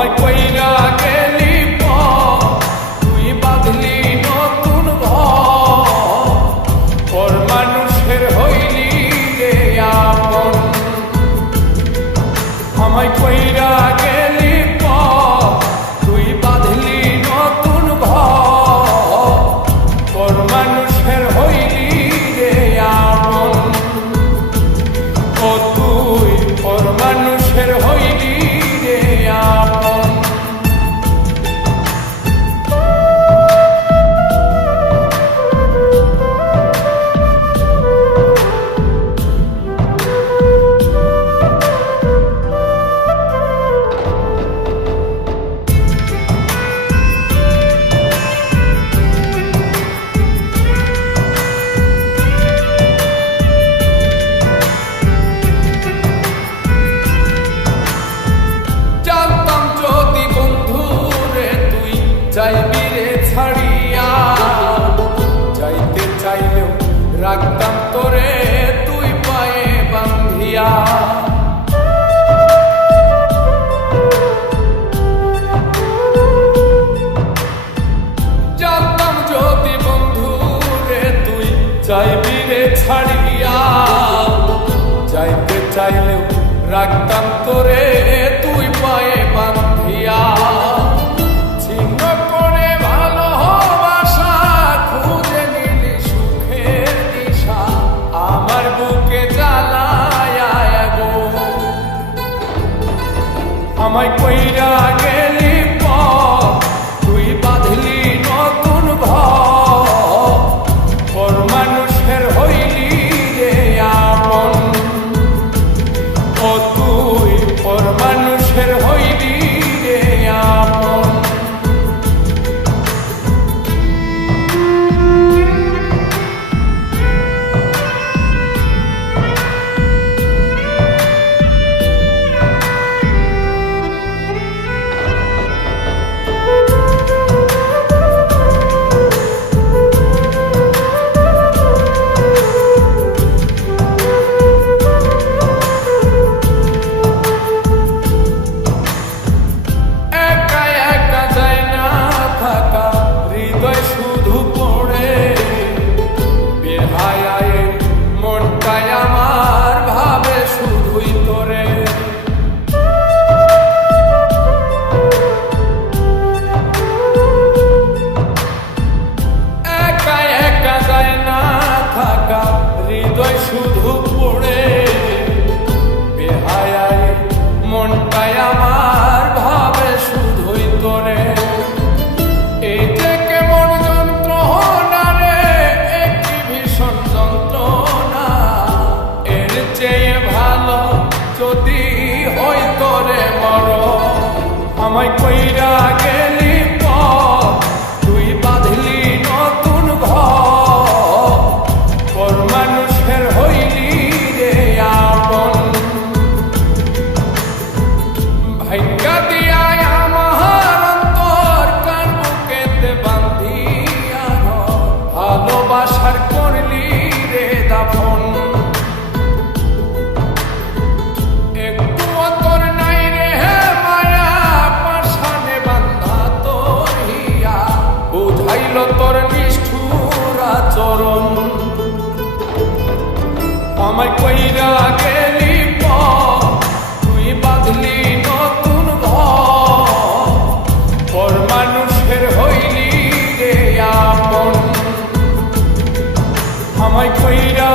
আমায় কইরা গেলি তুই বাঁধলি নতুন ঘর, পর মানুষের হইলি রে আপন। আমায় কইরা গেলি তুই বাঁধলি নতুন ঘর, পর মানুষের হইলি রে আপন। ও তুই পর মানুষের হইলি রে আপন। যাইবি রে ছাড়িয়া, যাইতে চাইলেও রাখতাম তোরে তুই পায়ে বান্ধিয়া। জানতাম যদি বন্ধু রে তুই যাইবি রে ছাড়িয়া, যাইতে চাইলেও রাখতাম তোরে তুই পায়ে বান্ধিয়া। আমায় কইরা গেলি তুই বাঁধলি নতুন ঘর, পর মানুষের হইলি রে আপন। ও তুই পর মানুষের হইলি রে আপন। হৃদয় শুধু পড়ে বেহায়ায় মনটাই আমার ভাবে শুধুই তোরে। এই যে কেমন যন্ত্রণা রে, একটি ভীষণ যন্ত্রণা, এর চেয়ে ভালো যদি হই তোরে মরণ। আমায় কইরা গেলি তুই বাঁধলি নতুন ঘর, পর মানুষের হইলি রে আপন। ভাগ্যা দিয়া আমার অন্তর কার বুকেতে বান্ধিয়া, ভালোবাসার করলি রে দাফন। একটু অন্তর নাই রে মায়া, পাশানে বান্ধা তোর হিয়া, বুঝাইল তোর নিষ্ঠুর আচরণ। আমায় কইরা গেলি তুই বাঁধলি নতুন ঘর, পর মানুষের হইলি রে আপন। আমায় কইরা